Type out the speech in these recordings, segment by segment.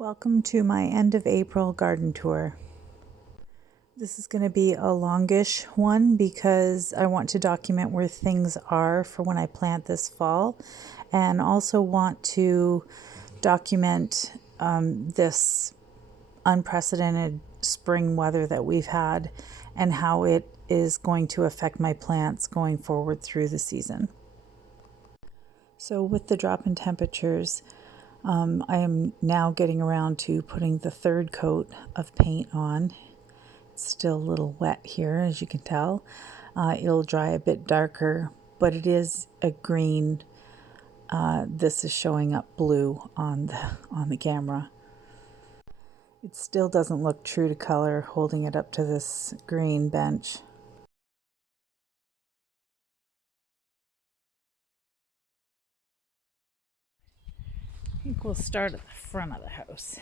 Welcome to my end of April garden tour. This is going to be a longish one because I want to document where things are for when I plant this fall, and also want to document this unprecedented spring weather that we've had and how it is going to affect my plants going forward through the season. So with the drop in temperatures, I am now getting around to putting the third coat of paint on. It's still a little wet here, as you can tell. It'll dry a bit darker, but it is a green. This is showing up blue on the camera. It still doesn't look true to color holding it up to this green bench. I think we'll start at the front of the house.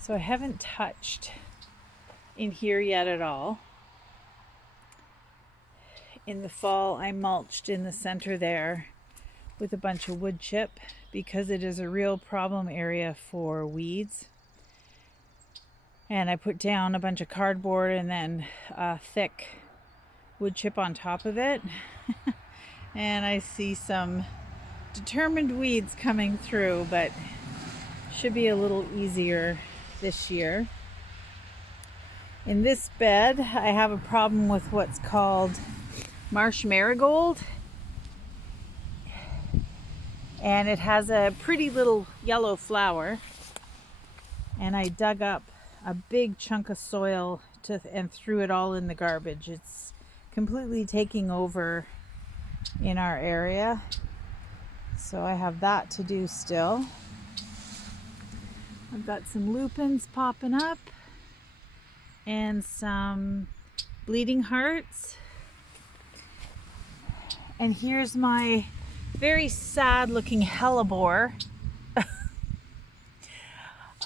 So I haven't touched in here yet at all. In the fall, I mulched in the center there with a bunch of wood chip because it is a real problem area for weeds. And I put down a bunch of cardboard and then thick wood chip on top of it. And I see some determined weeds coming through, but should be a little easier this year. In this bed, I have a problem with what's called marsh marigold. And it has a pretty little yellow flower. And I dug up a big chunk of soil and threw it all in the garbage. It's completely taking over in our area. So I have that to do still. I've got some lupins popping up and some bleeding hearts. And here's my very sad looking hellebore.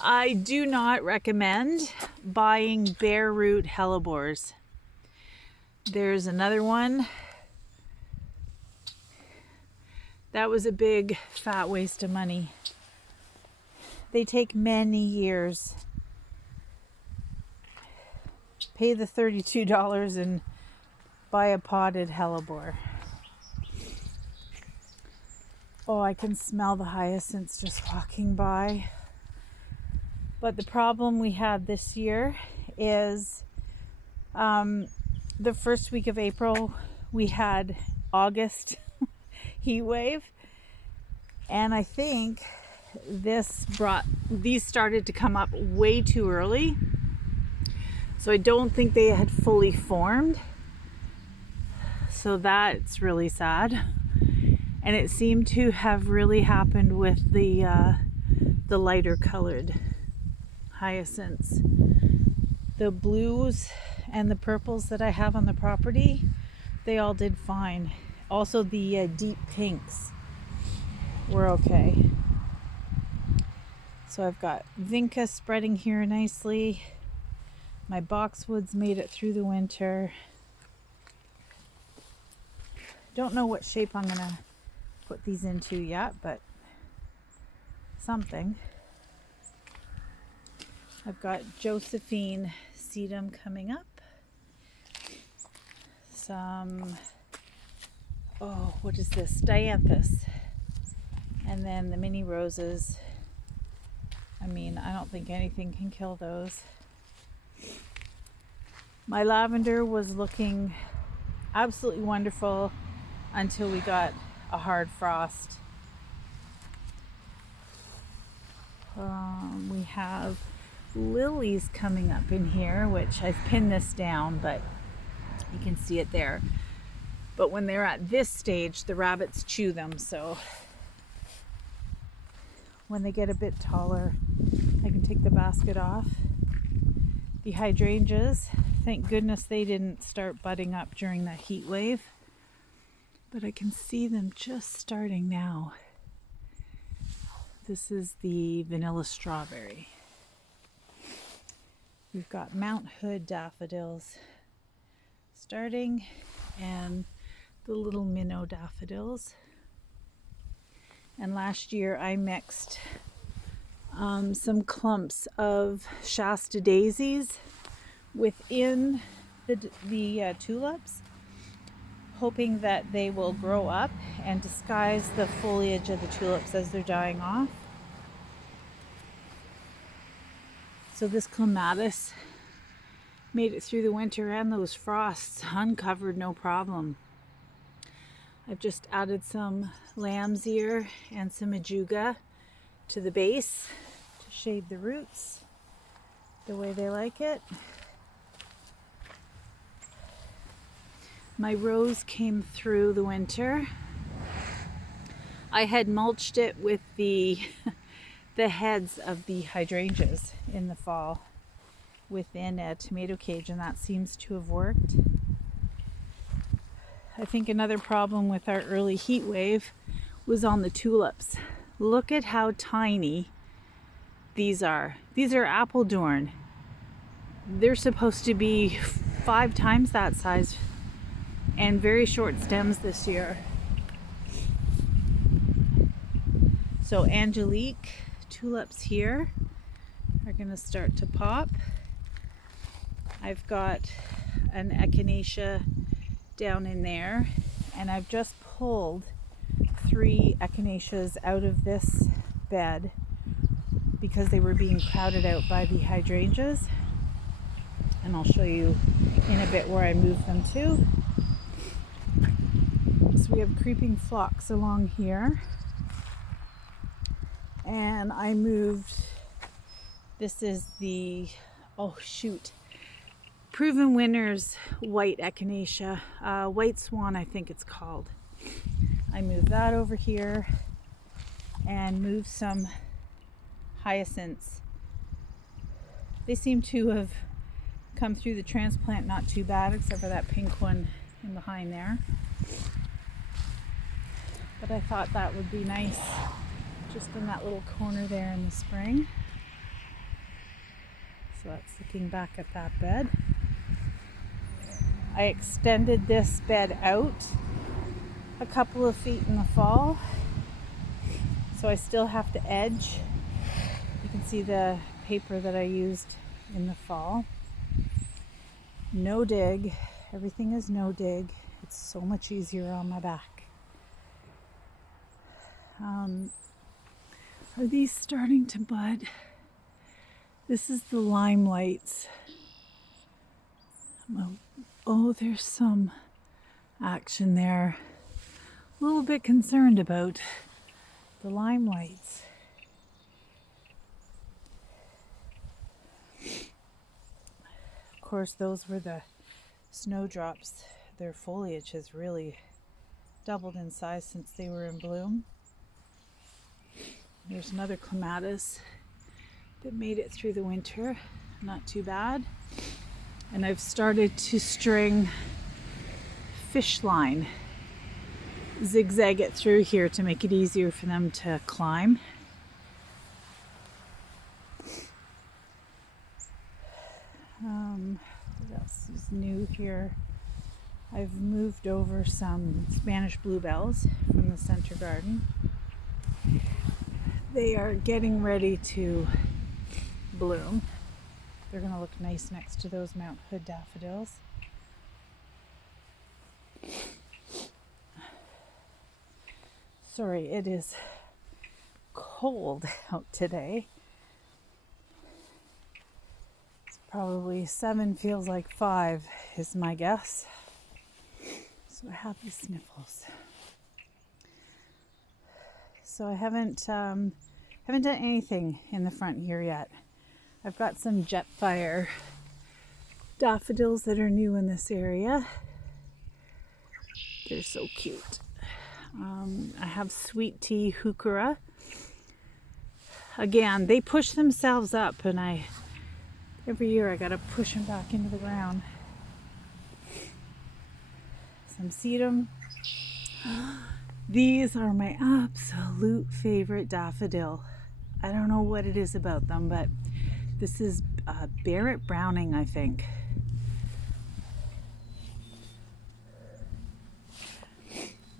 I do not recommend buying bare root hellebores. There's another one. That was a big fat waste of money. They take many years. Pay the $32 and buy a potted hellebore. Oh, I can smell the hyacinths just walking by. But the problem we had this year is the first week of April, we had August heat wave. And I think these started to come up way too early. So I don't think they had fully formed. So that's really sad. And it seemed to have really happened with the lighter colored hyacinths. The blues and the purples that I have on the property, they all did fine. Also the deep pinks were okay. So I've got vinca spreading here nicely. My boxwoods made it through the winter. Don't know what shape I'm gonna put these into yet, but something. I've got Josephine sedum coming up. Some, what is this? Dianthus. And then the mini roses. I mean, I don't think anything can kill those. My lavender was looking absolutely wonderful until we got a hard frost. We have lilies coming up in here, which I've pinned this down, but you can see it there. But when they're at this stage, the rabbits chew them, so when they get a bit taller, I can take the basket off. The hydrangeas, thank goodness they didn't start budding up during that heat wave, but I can see them just starting now. This is the vanilla strawberry. We've got Mount Hood daffodils starting, and the little minnow daffodils. And last year I mixed some clumps of Shasta daisies within the tulips, hoping that they will grow up and disguise the foliage of the tulips as they're dying off. So this clematis made it through the winter and those frosts uncovered no problem. I've just added some lamb's ear and some ajuga to the base to shade the roots the way they like it. My rose came through the winter. I had mulched it with the heads of the hydrangeas in the fall within a tomato cage, and that seems to have worked. I think another problem with our early heat wave was on the tulips. Look at how tiny these are. These are Apeldoorn. They're supposed to be 5 times that size, and very short stems this year. So Angelique tulips here are going to start to pop. I've got an echinacea down in there, and I've just pulled 3 echinaceas out of this bed because they were being crowded out by the hydrangeas, and I'll show you in a bit where I moved them to. So we have creeping phlox along here, and I moved, this is the, Proven Winners white echinacea, white swan I think it's called. I moved that over here and moved some hyacinths. They seem to have come through the transplant not too bad, except for that pink one in behind there. But I thought that would be nice just in that little corner there in the spring. So that's looking back at that bed. I extended this bed out a couple of feet in the fall, so I still have to edge. You can see the paper that I used in the fall. No dig. Everything is no dig. It's so much easier on my back. Are these starting to bud? This is the limelights. Oh, there's some action there. A little bit concerned about the limelights. Of course, those were the snowdrops. Their foliage has really doubled in size since they were in bloom. There's another clematis that made it through the winter. Not too bad. And I've started to string fish line, zigzag it through here to make it easier for them to climb. What else is new here? I've moved over some Spanish bluebells from the center garden. They are getting ready to bloom. They're going to look nice next to those Mount Hood daffodils. Sorry, it is cold out today. It's probably 7 feels like 5 is my guess. So I have the sniffles. So I haven't done anything in the front here yet. I've got some Jetfire daffodils that are new in this area. They're so cute. I have sweet tea heuchera. Again, they push themselves up, and every year I gotta push them back into the ground. Some sedum. These are my absolute favorite daffodil. I don't know what it is about them, but this is Barrett Browning, I think.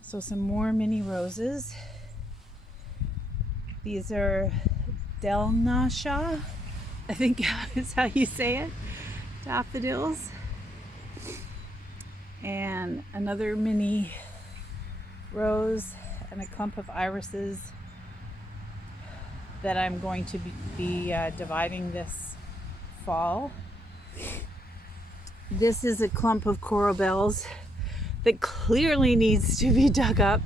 So some more mini roses. These are Delnasha, I think is how you say it, daffodils. And another mini rose and a clump of irises that I'm going to be dividing this fall. This is a clump of coral bells that clearly needs to be dug up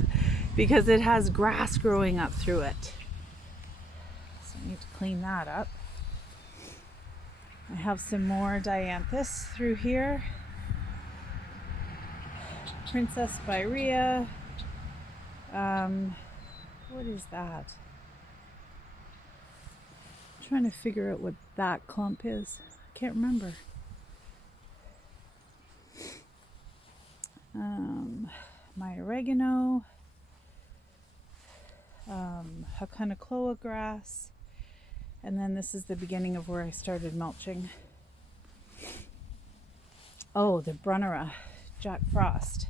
because it has grass growing up through it. So I need to clean that up. I have some more dianthus through here. Princess Spirea. What is that? I'm trying to figure out what that clump is. I can't remember. My oregano, Hakanakloa grass, and then this is the beginning of where I started mulching. Oh, the Brunnera, Jack Frost.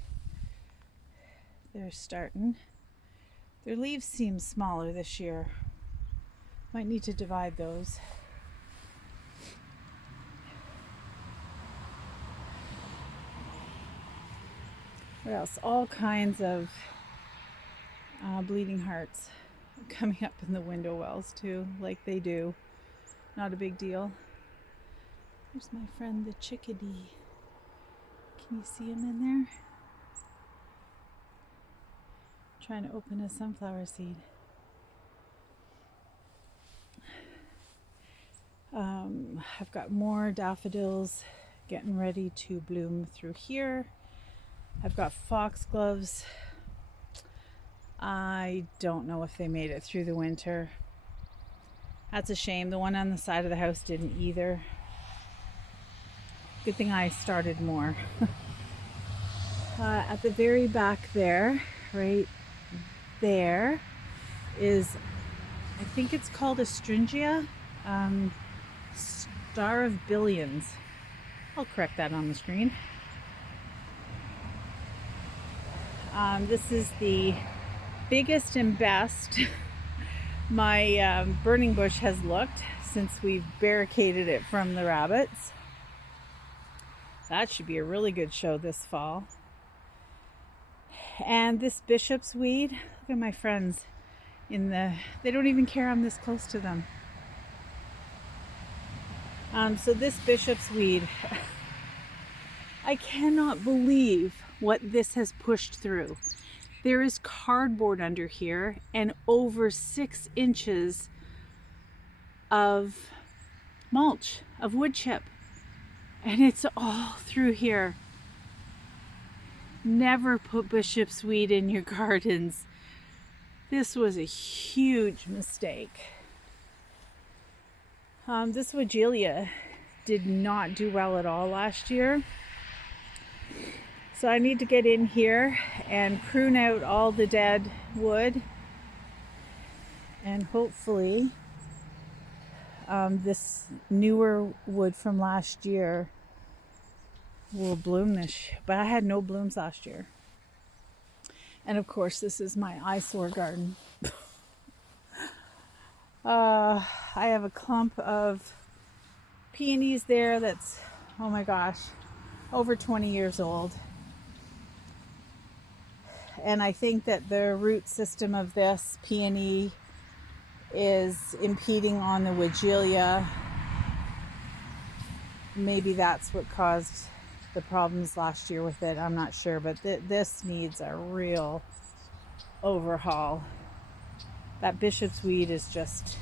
They're starting. Their leaves seem smaller this year. Might need to divide those. What else? All kinds of bleeding hearts coming up in the window wells too, like they do. Not a big deal. There's my friend the chickadee. Can you see him in there? Trying to open a sunflower seed. I've got more daffodils getting ready to bloom through here. I've got foxgloves. I don't know if they made it through the winter. That's a shame. The one on the side of the house didn't either. Good thing I started more. At the very back there, right there, is, I think it's called Astringia, Star of Billions. I'll correct that on the screen. This is the biggest and best my burning bush has looked since we've barricaded it from the rabbits. That should be a really good show this fall. And this bishop's weed, look at my friends they don't even care I'm this close to them. So this bishop's weed, I cannot believe what this has pushed through. There is cardboard under here and over 6 inches of mulch, of wood chip, and it's all through here. Never put bishop's weed in your gardens. This was a huge mistake. This Weigela did not do well at all last year. So I need to get in here and prune out all the dead wood, and hopefully this newer wood from last year will bloom but I had no blooms last year. And of course this is my eyesore garden. I have a clump of peonies there that's, oh my gosh, over 20 years old. And I think that the root system of this peony is impeding on the Weigela. Maybe that's what caused the problems last year with it. I'm not sure, but this needs a real overhaul. That bishop's weed is just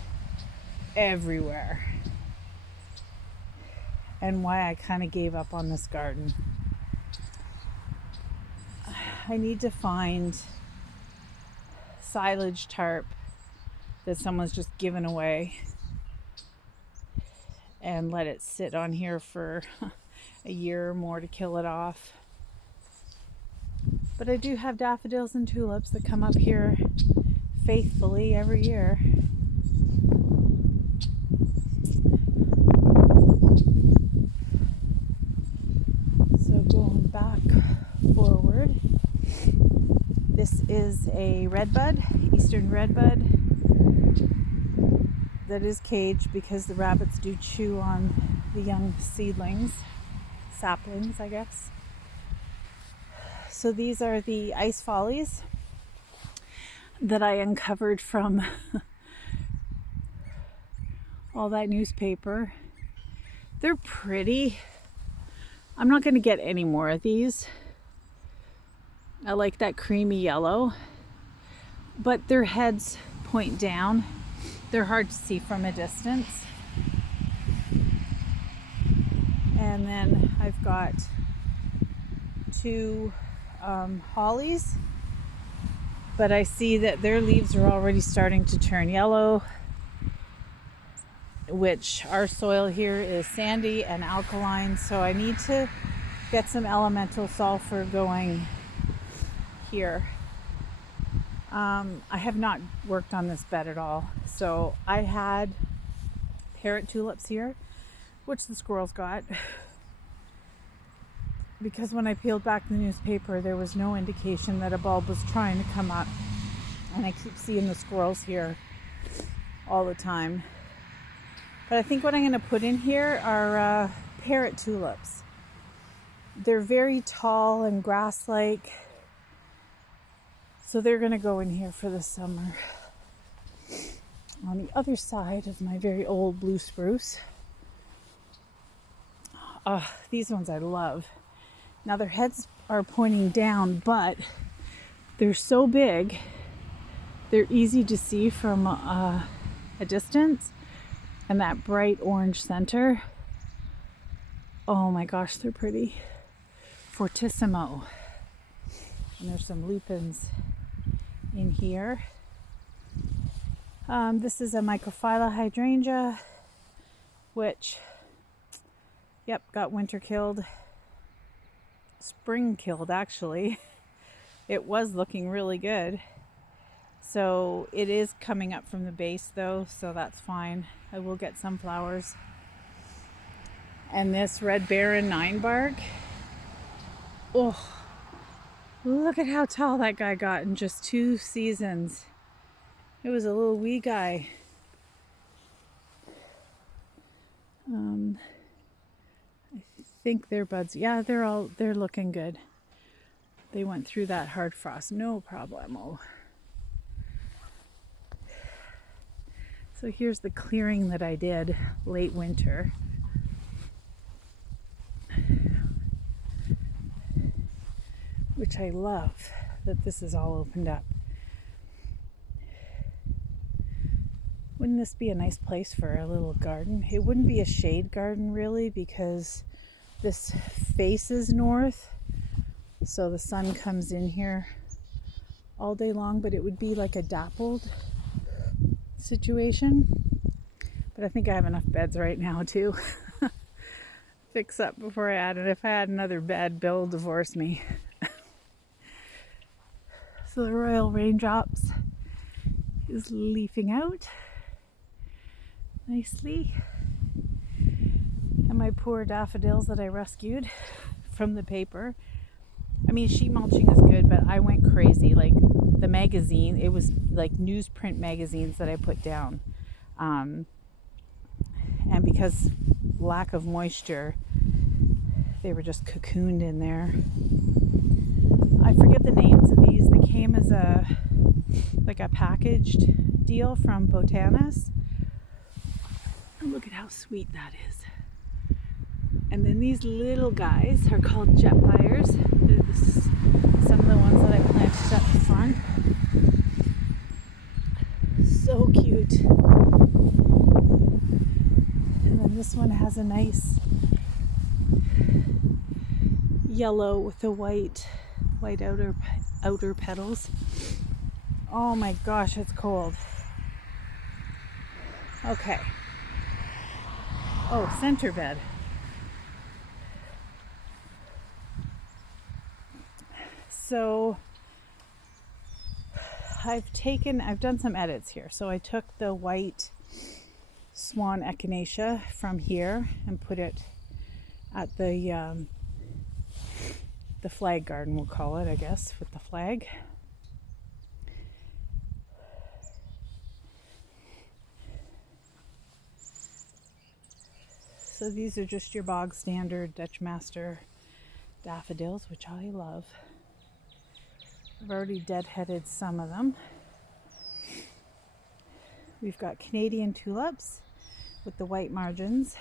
everywhere. And why I kind of gave up on this garden. I need to find silage tarp that someone's just given away and let it sit on here for a year or more to kill it off. But I do have daffodils and tulips that come up here faithfully every year. is a redbud, eastern redbud, that is caged because the rabbits do chew on the young seedlings, saplings, I guess. So these are the ice follies that I uncovered from all that newspaper. They're pretty. I'm not going to get any more of these. I like that creamy yellow, but their heads point down. They're hard to see from a distance. And then I've got two hollies, but I see that their leaves are already starting to turn yellow, which our soil here is sandy and alkaline, so I need to get some elemental sulfur going here. I have not worked on this bed at all. So I had parrot tulips here, which the squirrels got, because when I peeled back the newspaper, there was no indication that a bulb was trying to come up. And I keep seeing the squirrels here all the time. But I think what I'm going to put in here are parrot tulips. They're very tall and grass-like, so they're going to go in here for the summer. On the other side of my very old blue spruce, these ones I love. Now their heads are pointing down, but they're so big, they're easy to see from a distance. And that bright orange center, oh my gosh, they're pretty. Fortissimo. And there's some lupins in here. This is a Mycophylla hydrangea, which, yep, got winter killed. Spring killed, actually. It was looking really good. So it is coming up from the base though, so that's fine. I will get some flowers. And this red baron 9 bark. Oh, look at how tall that guy got in just 2 seasons. It was a little wee guy. I think they're buds. Yeah, they're looking good. They went through that hard frost, no problemo. So here's the clearing that I did late winter. Which I love that this is all opened up. Wouldn't this be a nice place for a little garden? It wouldn't be a shade garden really, because this faces north, so the sun comes in here all day long, but it would be like a dappled situation. But I think I have enough beds right now to fix up before I add it. If I add another bed, Bill will divorce me. So the royal raindrops is leafing out nicely. And my poor daffodils that I rescued from the paper. I mean, sheet mulching is good, but I went crazy. Like the magazine, it was like newsprint magazines that I put down. And because lack of moisture, they were just cocooned in there. I forget the names of these. They came as a packaged deal from Botanis. And look at how sweet that is. And then these little guys are called jet fires. They're some of the ones that I planted at the front. So cute. And then this one has a nice yellow with the white outer petals. Oh my gosh, it's cold. Okay. Oh, center bed. So I've done some edits here. So I took the white swan echinacea from here and put it at the flag garden, we'll call it, I guess, with the flag. So these are just your bog standard Dutch Master daffodils, which I love. I've already deadheaded some of them. We've got Canadian tulips with the white margins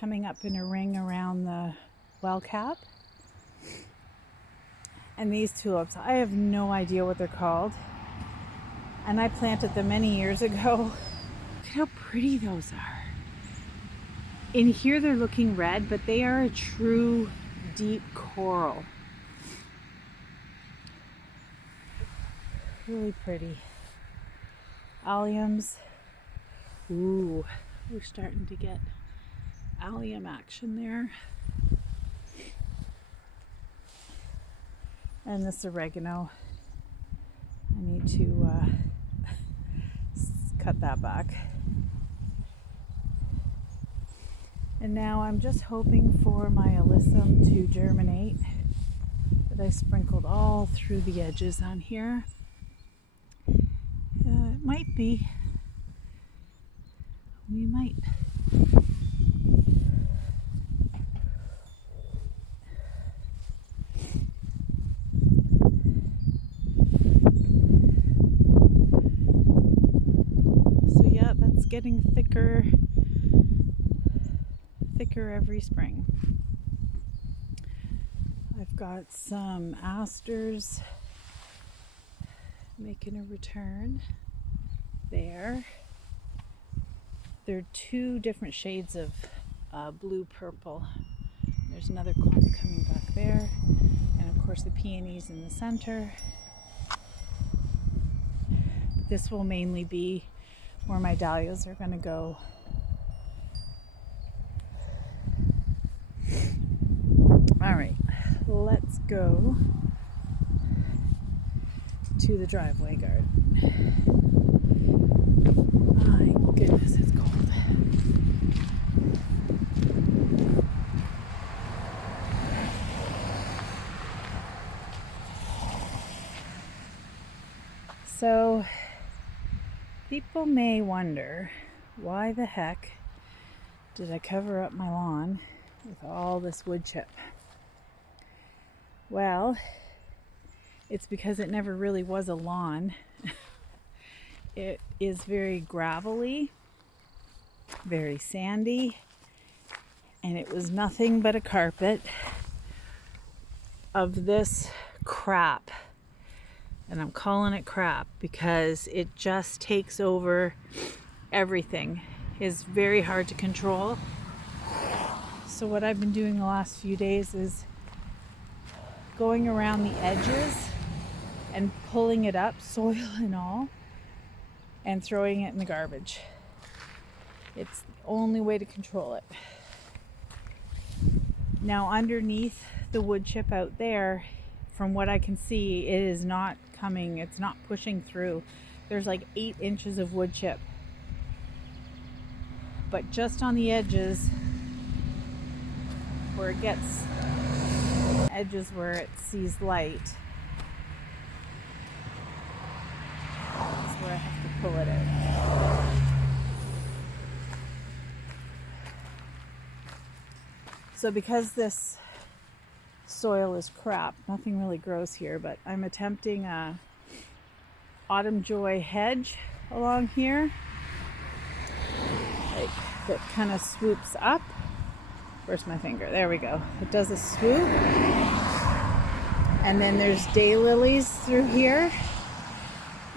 coming up in a ring around the well cap. And these tulips, I have no idea what they're called. And I planted them many years ago. Look at how pretty those are. In here they're looking red, but they are a true deep coral. Really pretty. Alliums. Ooh, we're starting to get allium action there. And this oregano, I need to cut that back. And now I'm just hoping for my alyssum to germinate that I sprinkled all through the edges on here. It might be. We might. So yeah, that's getting thicker every spring. I've got some asters making a return there. There are two different shades of blue purple. There's another clump coming back there, and of course the peonies in the center. But this will mainly be where my dahlias are going to go. All right, let's go to the driveway garden. My goodness, it's cold. So, people may wonder, why the heck did I cover up my lawn with all this wood chip? Well, it's because it never really was a lawn. It is very gravelly, very sandy, and it was nothing but a carpet of this crap. And I'm calling it crap because it just takes over everything. It's very hard to control. So what I've been doing the last few days is going around the edges and pulling it up, soil and all, and throwing it in the garbage. It's the only way to control it. Now underneath the wood chip out there, from what I can see, it is not coming, it's not pushing through. There's like 8 inches of wood chip. But just on the edges, where it gets edges where it sees light, that's where I have to pull it out. So because this soil is crap, nothing really grows here, but I'm attempting a autumn joy hedge along here, like that kind of swoops up. Where's my finger? There we go. It does a swoop. And then there's daylilies through here.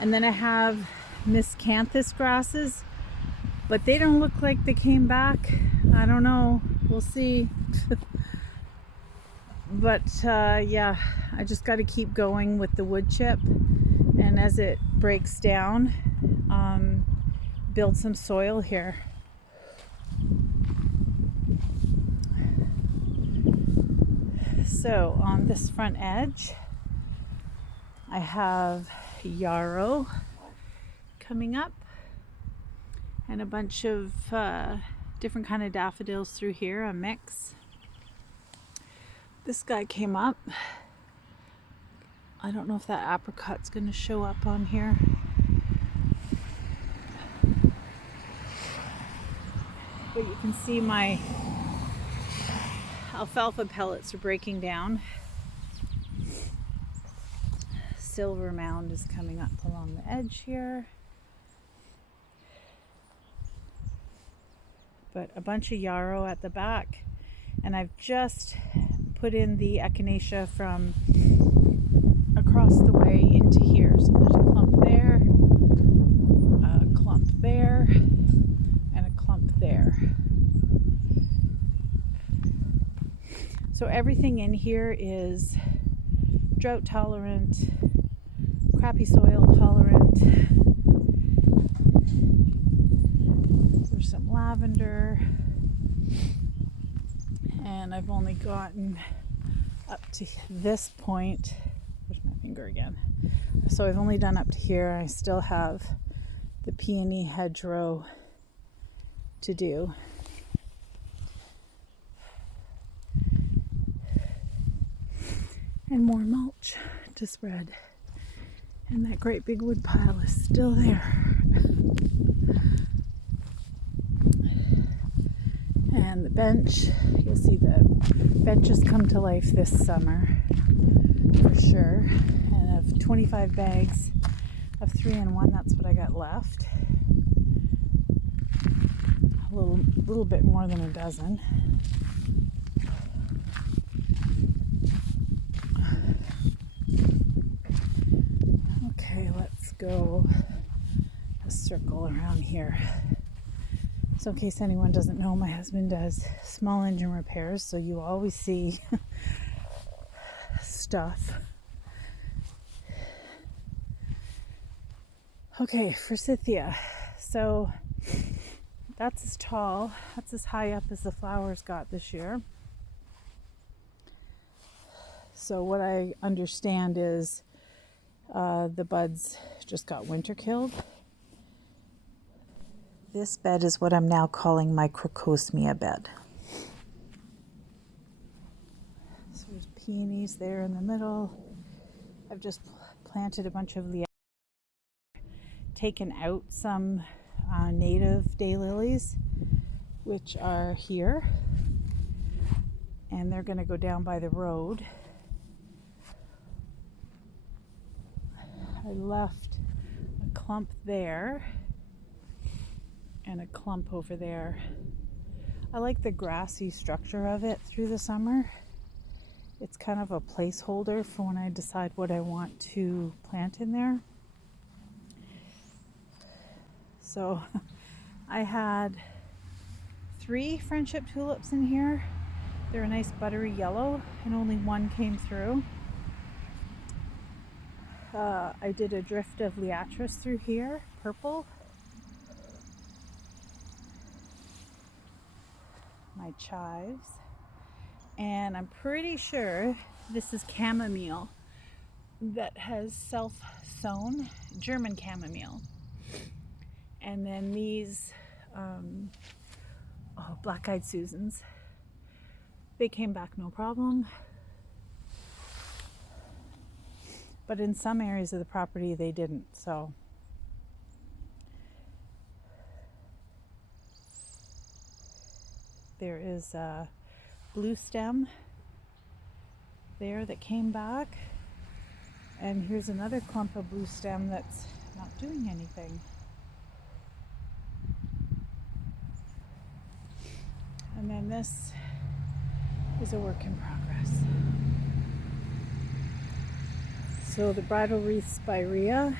And then I have miscanthus grasses, but they don't look like they came back. I don't know. We'll see. But yeah, I just got to keep going with the wood chip. And as it breaks down, build some soil here. So on this front edge, I have yarrow coming up and a bunch of different kind of daffodils through here, a mix. This guy came up. I don't know if that apricot's going to show up on here. but you can see my alfalfa pellets are breaking down. Silver mound is coming up along the edge here. But a bunch of yarrow at the back. And I've just put in the echinacea from across the way into here. So there's a clump there, a clump there, and a clump there. So everything in here is drought tolerant, crappy soil tolerant. There's some lavender, and I've only gotten up to this point. There's my finger again. So I've only done up to here. I still have the peony hedgerow to do. And more mulch to spread. And that great big wood pile is still there. And the bench, you'll see the bench has come to life this summer for sure. And of 25 bags of 3-in-1, that's what I got left. A little bit more than a dozen. Okay, let's go a circle around here. So in case anyone doesn't know, my husband does small engine repairs, so you always see stuff. Okay, forsythia. So that's as tall, that's as high up as the flowers got this year. So what I understand is the buds just got winter killed. This bed is what I'm now calling my Crocosmia bed. So there's peonies there in the middle. I've just planted a bunch of taken out some native daylilies, which are here. And they're going to go down by the road. I left a clump there and a clump over there. I like the grassy structure of it through the summer. It's kind of a placeholder for when I decide what I want to plant in there. So I had 3 friendship tulips in here. They're a nice buttery yellow, and only one came through. I did a drift of liatris through here, purple. My chives. And I'm pretty sure this is chamomile that has self-sown, German chamomile. And then these black-eyed Susans. They came back no problem. But in some areas of the property they didn't, so. There is a blue stem there that came back. And here's another clump of blue stem that's not doing anything. And then this is a work in progress. So the bridal wreath spirea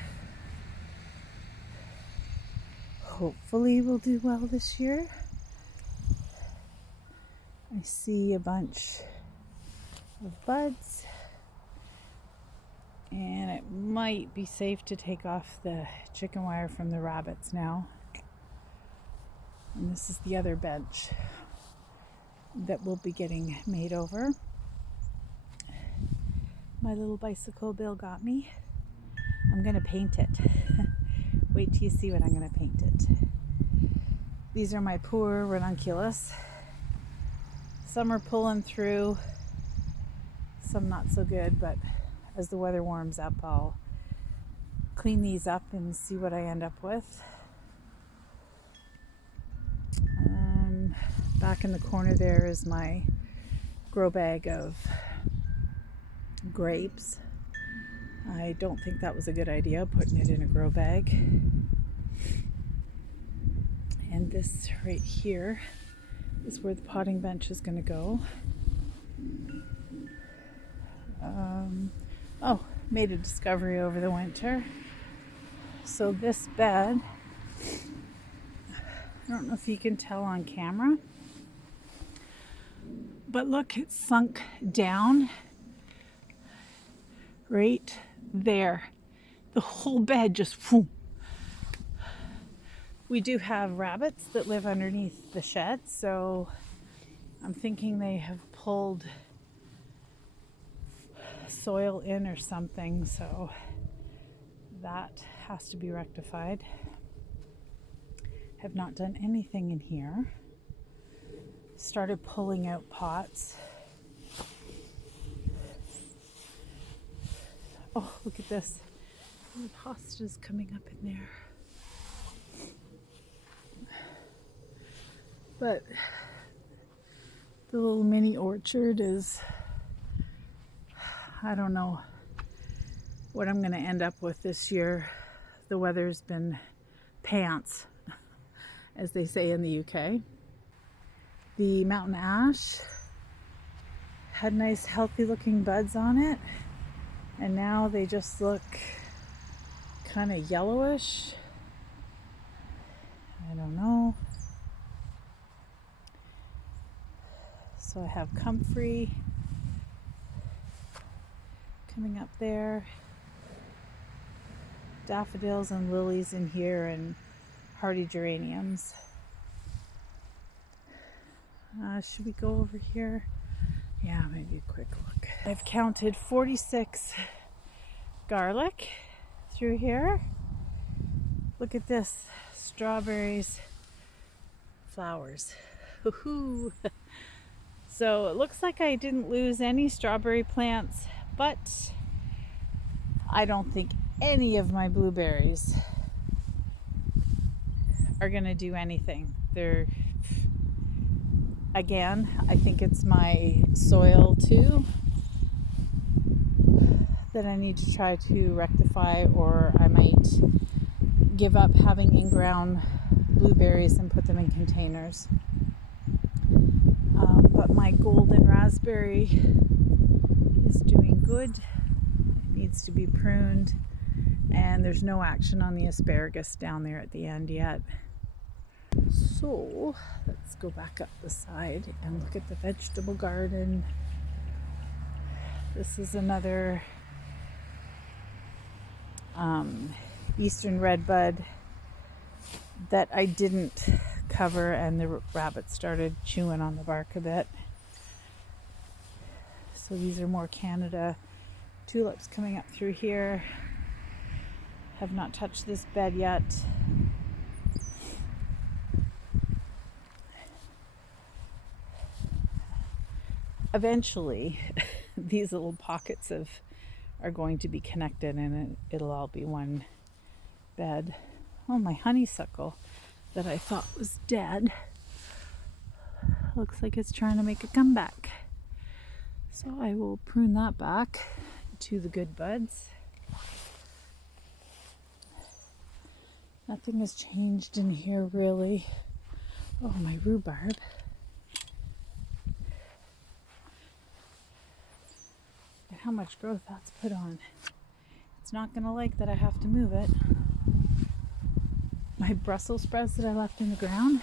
hopefully will do well this year. I see a bunch of buds, and it might be safe to take off the chicken wire from the rabbits now. And this is the other bench that will be getting made over. My little bicycle Bill got me. I'm gonna paint it. Wait till you see what I'm gonna paint it. These are my poor ranunculus. Some are pulling through, some not so good, but as the weather warms up, I'll clean these up and see what I end up with. Back in the corner there is my grow bag of grapes. I don't think that was a good idea, putting it in a grow bag. And this right here is where the potting bench is going to go. Made a discovery over the winter. So this bed, I don't know if you can tell on camera, but look, it's sunk down right there. The whole bed just, whoom. We do have rabbits that live underneath the shed, so I'm thinking they have pulled soil in or something, so that has to be rectified. Have not done anything in here. Started pulling out pots. Oh, look at this. The hosta's coming up in there. But the little mini orchard is, I don't know what I'm going to end up with this year. The weather's been pants, as they say in the UK. The mountain ash had nice healthy looking buds on it, and now they just look kind of yellowish. I don't know. So I have comfrey coming up there, daffodils and lilies in here, and hardy geraniums. Should we go over here? Yeah, maybe a quick look. I've counted 46 garlic through here. Look at this, strawberries, flowers. Woohoo! So it looks like I didn't lose any strawberry plants, but I don't think any of my blueberries are gonna do anything. Again, I think it's my soil too that I need to try to rectify, or I might give up having in-ground blueberries and put them in containers. But my golden raspberry is doing good. It needs to be pruned, and there's no action on the asparagus down there at the end yet. So let's go back up the side and look at the vegetable garden. This is another eastern redbud that I didn't cover, and the rabbits started chewing on the bark a bit. So these are more Canada tulips coming up through here. Have not touched this bed yet. Eventually, these little pockets are going to be connected, and it'll all be one bed. Oh, my honeysuckle that I thought was dead looks like it's trying to make a comeback. So I will prune that back to the good buds. Nothing has changed in here really. Oh, my rhubarb. Look at how much growth that's put on. It's not going to like that I have to move it. My Brussels sprouts that I left in the ground,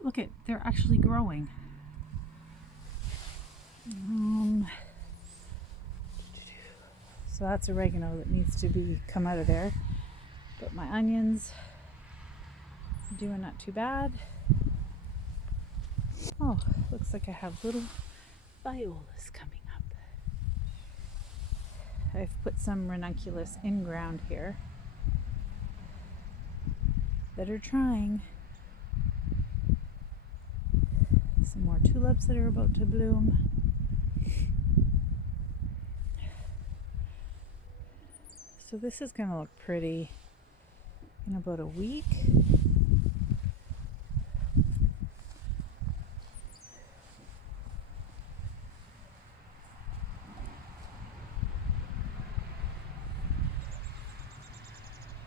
look at, they're actually growing. So that's oregano that needs to come out of there. But my onions are doing not too bad. Oh, looks like I have little violas coming up. I've put some ranunculus in ground here that are trying. Some more tulips that are about to bloom. So this is going to look pretty in about a week.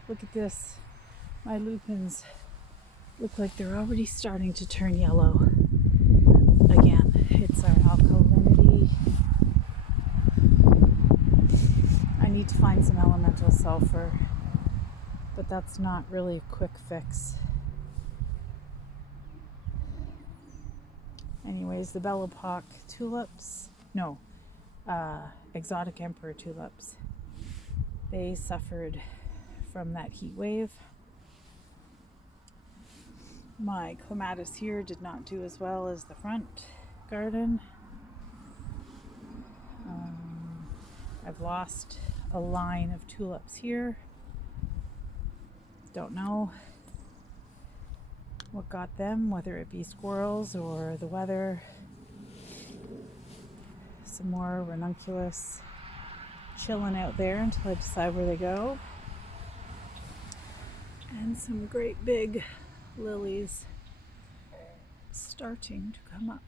Look at this. My lupins look like they're already starting to turn yellow. Again, it's our alkalinity. I need to find some elemental sulfur, but that's not really a quick fix. Anyways, the Belle Epoque tulips, exotic emperor tulips, they suffered from that heat wave. My clematis here did not do as well as the front garden. I've lost a line of tulips here. Don't know what got them, whether it be squirrels or the weather. Some more ranunculus chilling out there until I decide where they go. And some great big lilies starting to come up.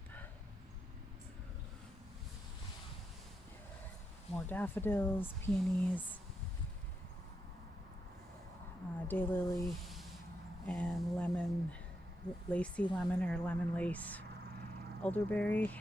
More daffodils, peonies, daylily, and lemon, lacy lemon or lemon lace elderberry.